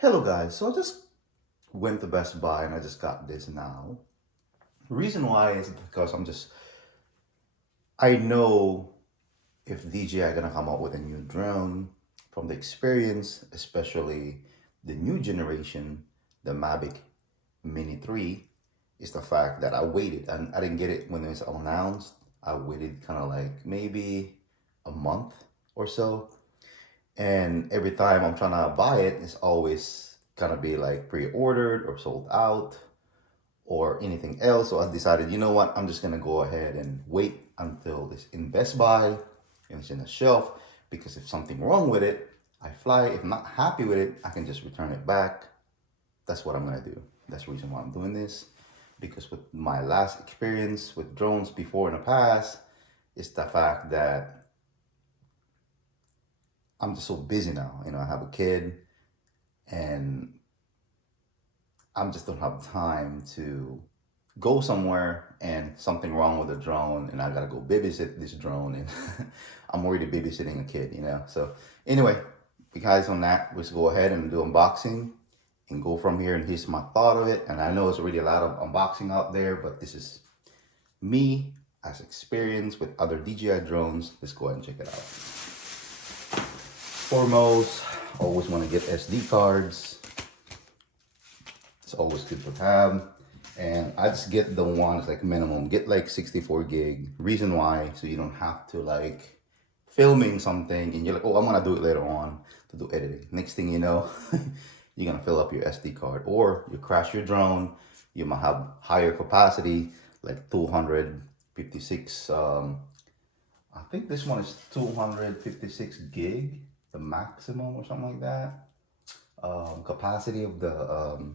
Hello guys, so I just went to Best Buy and I just got this now. The reason why is because I know if DJI gonna come out with a new drone from the experience, especially the new generation, the Mavic Mini 3, is the fact that I waited and I didn't get it when it was announced. I waited kind of like maybe a month or so. And every time I'm trying to buy it, it's always gonna be like pre-ordered or sold out or anything else. So I decided, you know what, I'm just gonna go ahead and wait until it's in Best Buy and it's in the shelf, because if something wrong with it, I fly. If I'm not happy with it, I can just return it back. That's what I'm gonna do. That's the reason why I'm doing this, because with my last experience with drones before in the past, it's the fact that I'm just so busy now. I have a kid and I'm just don't have time to go somewhere and something wrong with the drone and I gotta go babysit this drone and I'm already babysitting a kid. So anyway, guys, on that, let's go ahead and do unboxing and go from here. And here's my thought of it. And I know it's already a lot of unboxing out there, but this is me as experience with other DJI drones. Let's go ahead and check it out. Foremost, always want to get SD cards. It's always good to have. And I just get the ones like minimum, get like 64 gig. Reason why, so you don't have to like filming something and you're like, oh, I'm gonna do it later on to do editing. Next thing you know, you're gonna fill up your SD card, or you crash your drone. You might have higher capacity, like 256. I think this one is 256 gig, the maximum or something like that. Capacity of the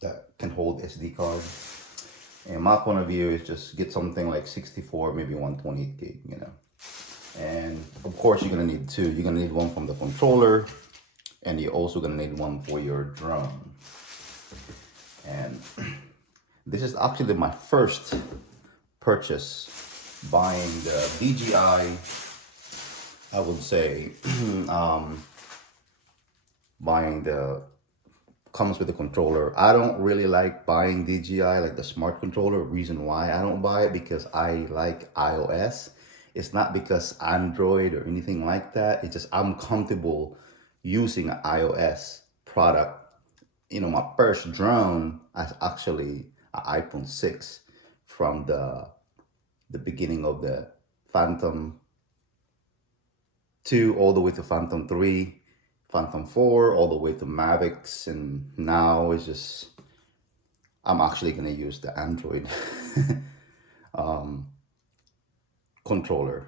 that can hold SD card. And my point of view is just get something like 64, maybe 128 gig, And of course you're gonna need two. You're gonna need one from the controller, and you're also gonna need one for your drone. And this is actually my first purchase buying the DJI, I would say, buying the comes with the controller. I don't really like buying DJI, like the smart controller. Reason why I don't buy it, because I like iOS. It's not because Android or anything like that. It's just I'm comfortable using an iOS product. My first drone is actually an iPhone 6 from the beginning of the Phantom 2 all the way to Phantom 3, Phantom 4, all the way to Mavics, and now it's just, I'm actually gonna use the Android controller.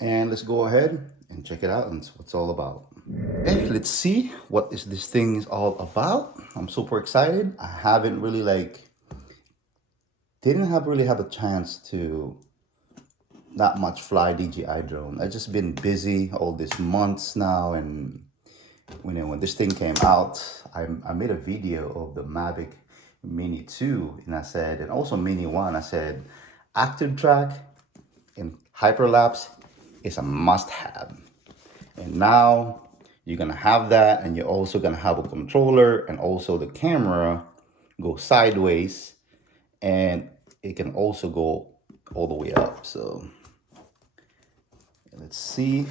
And let's go ahead and check it out and see what it's all about. Okay, let's see what this thing is all about. I'm super excited. I haven't really didn't really have a chance to not much fly DJI drone. I've just been busy all these months now, and when this thing came out, I made a video of the Mavic Mini 2, and I said, and also Mini 1, I said, active track and hyperlapse is a must-have. And now you're gonna have that, and you're also gonna have a controller, and also the camera go sideways, and it can also go all the way up. So let's see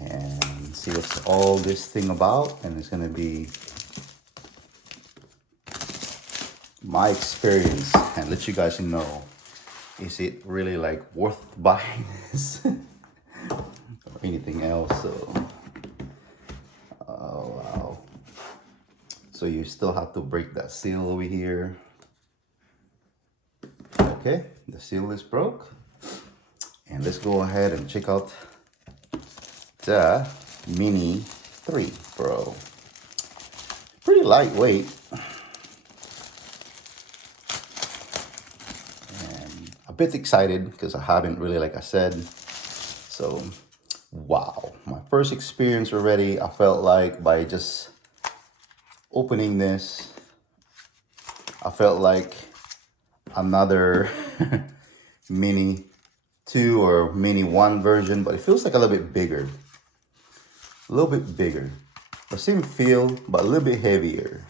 and see what's all this thing about. And it's gonna be my experience and let you guys know, is it really like worth buying this or anything else. So oh wow, so you still have to break that seal over here. Okay, the seal is broke. And let's go ahead and check out the Mini 3 Pro. Pretty lightweight. And a bit excited because I haven't really, like I said. So, wow. My first experience already, I felt like by just opening this, I felt like another Mini 2 or Mini 1 version, but it feels like a little bit bigger. A little bit bigger. The same feel, but a little bit heavier.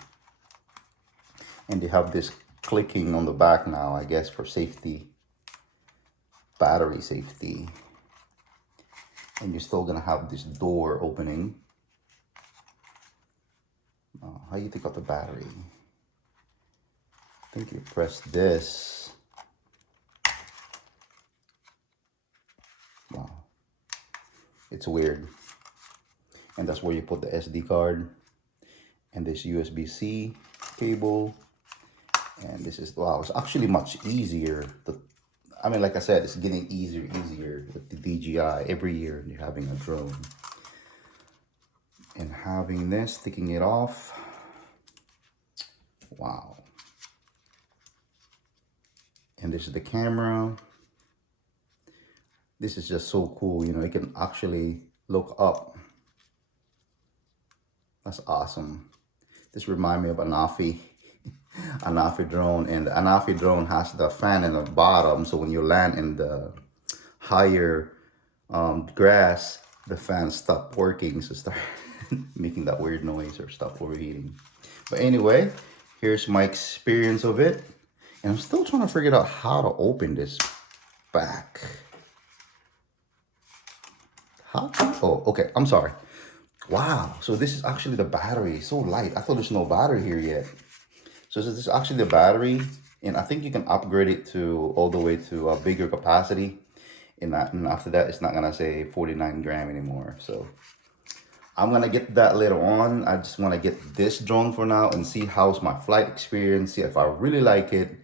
And they have this clicking on the back now, I guess for safety, battery safety. And you're still gonna have this door opening. How you take out the battery? I think you press this. Wow, it's weird. And that's where you put the SD card. And this USB-C cable. And this is, wow, it's actually much easier. I mean, like I said, it's getting easier with the DJI. Every year you're having a drone. And having this, taking it off. Wow. And this is the camera. This is just so cool. You know, you can actually look up. That's awesome. This reminds me of Anafi drone, and the Anafi drone has the fan in the bottom, so when you land in the higher grass, the fan stop working, so start making that weird noise or stop overheating. But anyway, here's my experience of it, and I'm still trying to figure out how to open this back. Oh, okay, I'm sorry. Wow, so this is actually the battery. So light. I thought there's no battery here yet. So this is actually the battery, and I think you can upgrade it to all the way to a bigger capacity. And after that, it's not gonna say 49 gram anymore. So I'm gonna get that later on. I just wanna get this drone for now and see how's my flight experience, see if I really like it.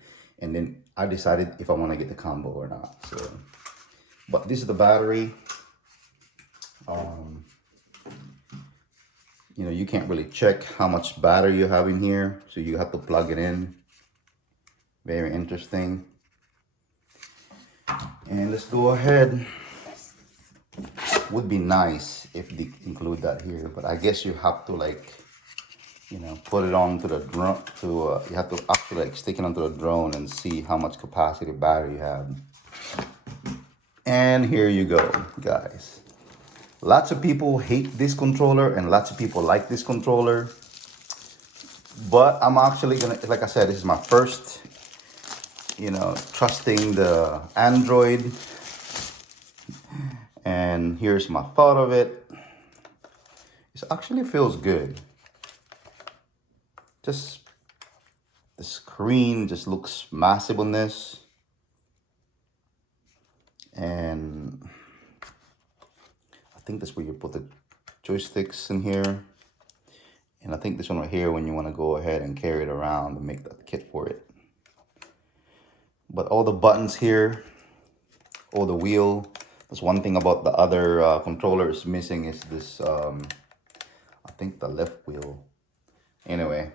And then I decided if I wanna get the combo or not. So, but this is the battery. You know, you can't really check how much battery you have in here, so you have to plug it in. Very interesting. And let's go ahead. Would be nice if they include that here, but I guess you have to, like, you know, put it onto the drone. You have to actually like stick it onto the drone and see how much capacity battery you have. And here you go, guys. Lots of people hate this controller and lots of people like this controller. But I'm actually gonna, like I said, this is my first, you know, trusting the Android. And here's my thought of it. It actually feels good. Just, the screen just looks massive on this. And I think that's where you put the joysticks in here. And I think this one right here, when you want to go ahead and carry it around and make that kit for it. But all the buttons here, all the wheel. That's one thing about the other controller is missing is this, I think the left wheel. Anyway.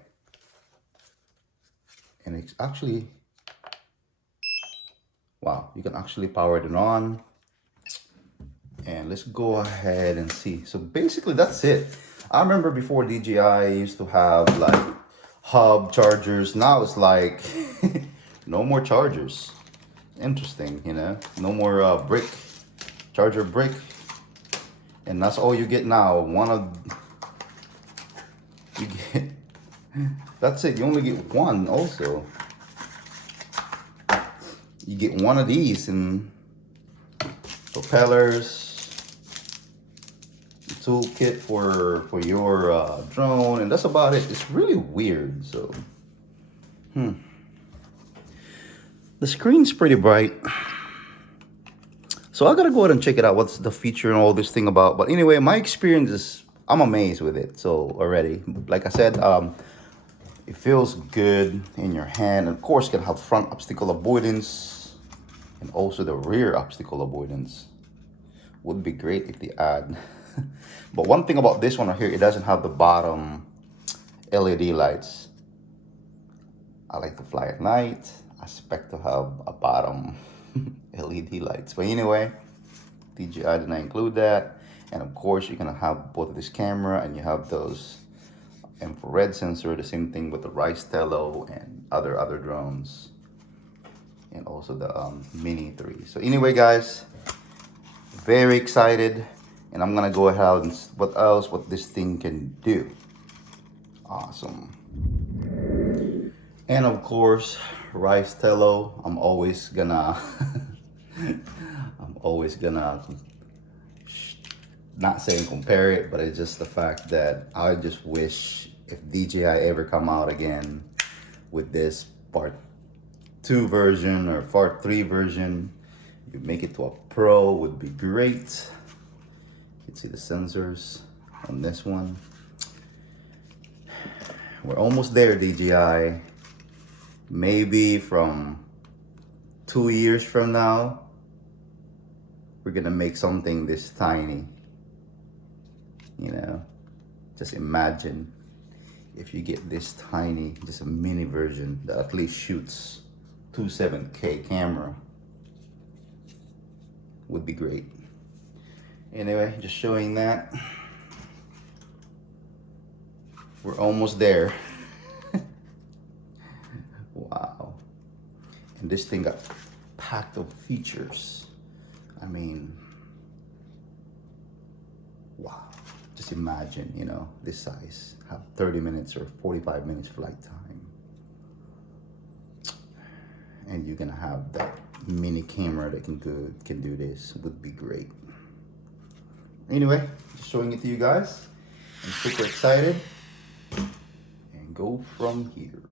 And it's actually, wow, you can actually power it on. And let's go ahead and see. So basically that's it. I remember before DJI used to have like hub chargers. Now it's like no more chargers. Interesting, you know, no more charger brick. And that's all you get now. That's it. You only get one also. You get one of these and propellers. Toolkit for your drone, and that's about it. It's really weird. So the screen's pretty bright, so I gotta go ahead and check it out, what's the feature and all this thing about. But anyway, my experience is, I'm amazed with it. So already, like I said, it feels good in your hand. Of course, you can have front obstacle avoidance and also the rear obstacle avoidance. Would be great if they add. But one thing about this one right here, it doesn't have the bottom LED lights. I like to fly at night. I expect to have a bottom LED lights. But anyway, DJI did not include that. And of course, you're gonna have both of this camera and you have those infrared sensor. The same thing with the Ryze Tello and other drones. And also the Mini 3. So anyway, guys, very excited. And I'm gonna go ahead and what this thing can do. Awesome. And of course, Ryze Tello. I'm always gonna not saying compare it, but it's just the fact that I just wish if DJI ever come out again with this part 2 version or part 3 version, you make it to a Pro would be great. You can see the sensors on this one. We're almost there, DJI. Maybe from 2 years from now, we're gonna make something this tiny. You know, just imagine if you get this tiny, just a mini version that at least shoots 27K camera. Would be great. Anyway, just showing that. We're almost there. Wow. And this thing got packed of features. I mean, wow. Just imagine, you know, this size, have 30 minutes or 45 minutes flight time. And you're gonna have that mini camera that can do this. Would be great. Anyway, just showing it to you guys. I'm super excited. And go from here.